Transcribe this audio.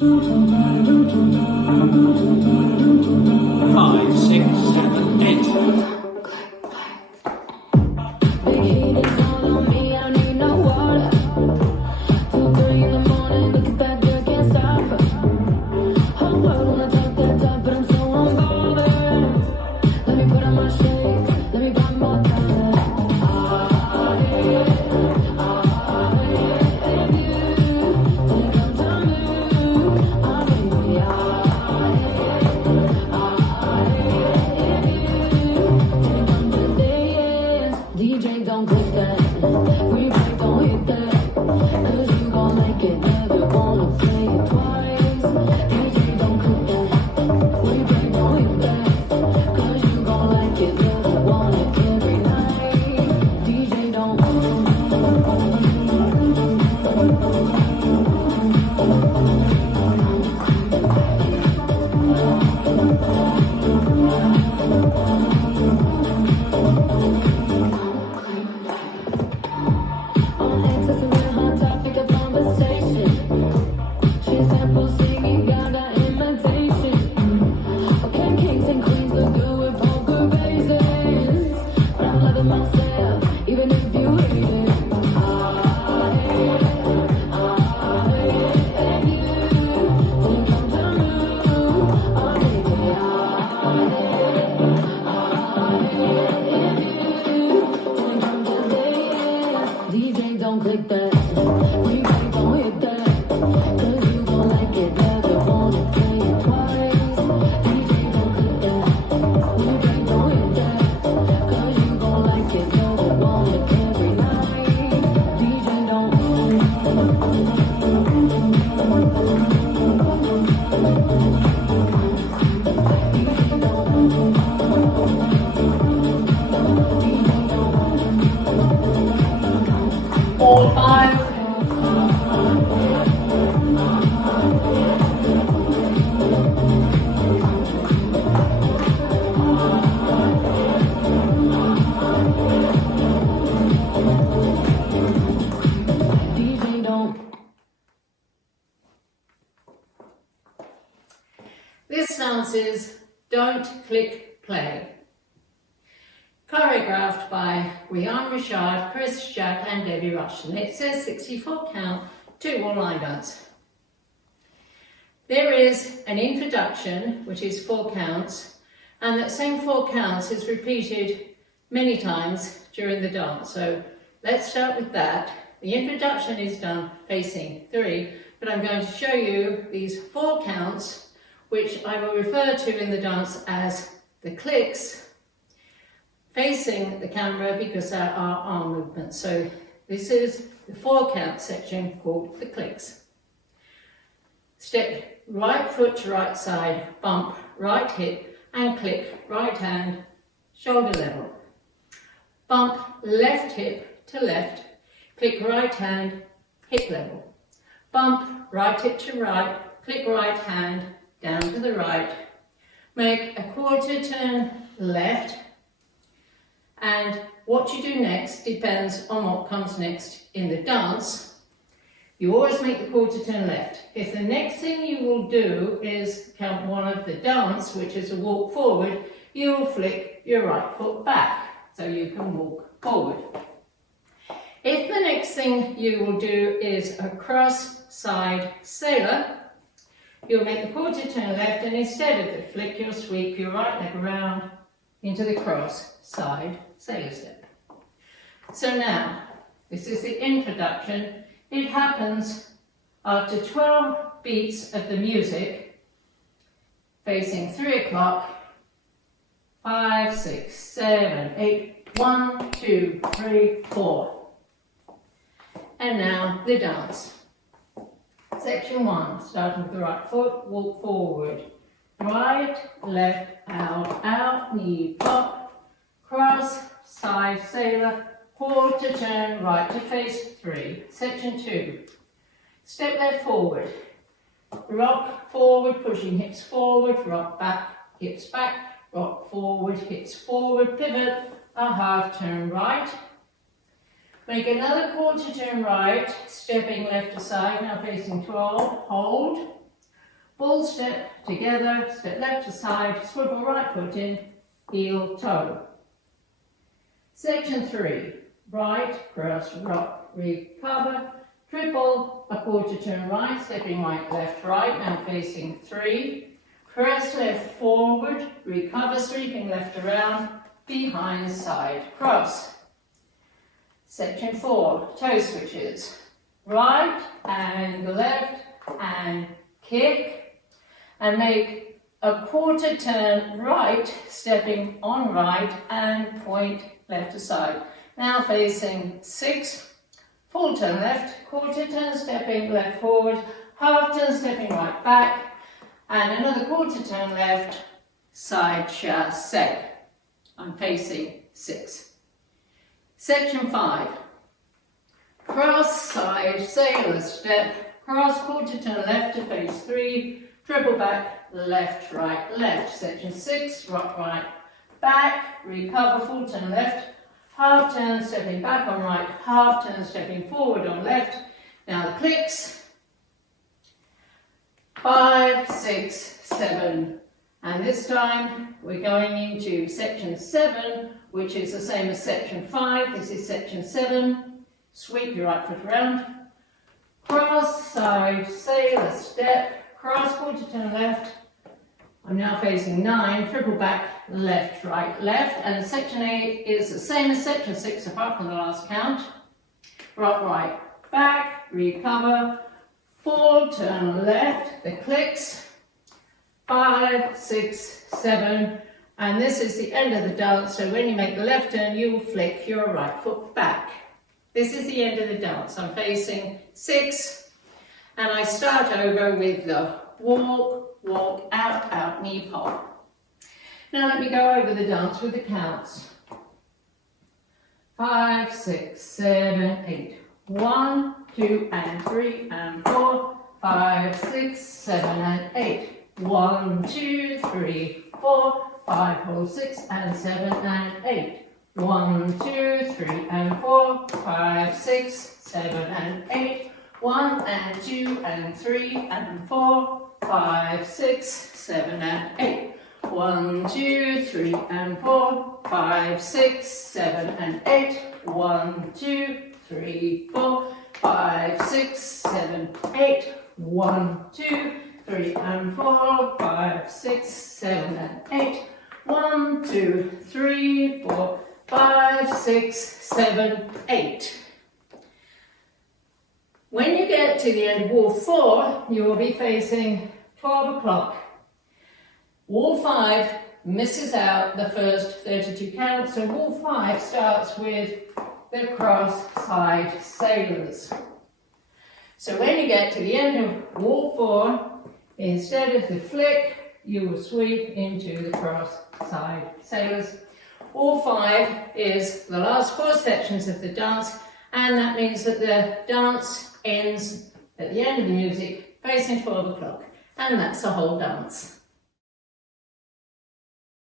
5, 6, 7, 8. DJ, don't click that. Replay, don't hit that. Cause you gon' make it. Never wanna play it twice. DJ, don't click that. Replay, don't hit that. Cause you gon' like it. Never want it every night. DJ, don't. Even if you hate it, DJ, don't click that. Replay, don't hit that. Cause you gon' like it. Never wanna play it twice. DJ, don't click that. Replay, don't hit that. Cause you gon' like it. Never want it every night. DJ, don't. All 5. DJ, don't. This dance is Don't Click Play. Choreographed by Guillaume Richard, Chris Jack and Debbie Rush. And it says 64 count, 2-wall line dance. There is an introduction, which is 4 counts, and that same 4 counts is repeated many times during the dance. So let's start with that. The introduction is done facing 3, but I'm going to show you these 4 counts, which I will refer to in the dance as the clicks, facing the camera because there are arm movements. So this is the 4 count section called the clicks. Step right foot to right side, bump right hip and click right hand, shoulder level. Bump left hip to left, click right hand, hip level. Bump right hip to right, click right hand, down to the right. Make a quarter turn left, and what you do next depends on what comes next in the dance. You always make the quarter turn left. If the next thing you will do is count 1 of the dance, which is a walk forward, you will flick your right foot back so you can walk forward. If the next thing you will do is a cross side sailor, you'll make the quarter turn left, and instead of the flick, you'll sweep your right leg around into the cross side sailor step. So now, this is the introduction. It happens after 12 beats of the music, facing 3 o'clock, 5, 6, 7, 8, 1, 2, 3, 4. And now the dance. Section 1, starting with the right foot, walk forward. Right, left, out, knee, pop, cross, side, sailor, quarter turn, right to face 3. Section 2, step left forward, rock forward, pushing hips forward, rock back, hips back, rock forward, hips forward, pivot, a half turn right. Make another quarter turn right, stepping left to side, now facing 12, hold, Ball step together, step left to side, swivel right foot in, heel, toe. Section 3, right, cross, rock, recover, triple, a quarter turn right, stepping right, left, right, now facing 3, press left forward, recover, sweeping left around, behind, side, cross. Section 4, toe switches, right and left and kick, and make a quarter turn right, stepping on right and point left to side. Now facing 6, full turn left, quarter turn stepping left forward, half turn stepping right back, and another quarter turn left, side chasse. I'm facing 6. Section 5, cross side sailor step, cross quarter turn left to face 3, triple back, left, right, left. Section 6, rock right, back, recover, full turn left, half turn stepping back on right, half turn stepping forward on left. Now the clicks, 5, 6, 7, and this time we're going into section 7, which is the same as section 5. This is section 7. Sweep your right foot around, cross side sailor step, cross quarter turn left. I'm now facing 9, triple back, left, right, left, and section 8 is the same as section 6 apart from the last count. Rock right, back, recover, full turn left, the clicks, 5, 6, 7, and this is the end of the dance, so when you make the left turn, you will flick your right foot back. This is the end of the dance. I'm facing 6, and I start over with the walk, walk, out, out, knee pop. Now let me go over the dance with the counts. 5, 6, 7, 8. 1, 2, and 3, and 4. 5, 6, 7, and 8. 1, 2, 3, 4. 5, hold 6, and 7, and 8. 1, 2, 3, and 4. 5, 6, 7, and 8. 1, and 2, and 3, and 4. 5, 6, 7, and 8. 1, 2, 3, and 4. 5, 6, 7, and 8. 1, 2, 3, 4. 5, 6, 7, 8. 1, 2, 3, and 4. 5, 6, 7, and 8. 1, 2, 3, 4. 5, 6, 7, 8. When you get to the end of wall 4, you will be facing 12 o'clock. Wall 5 misses out the first 32 counts, so wall 5 starts with the cross side sailors. So when you get to the end of wall 4, instead of the flick, you will sweep into the cross side sailors. Wall 5 is the last 4 sections of the dance, and that means that the dance ends at the end of the music facing 12 o'clock, and that's the whole dance.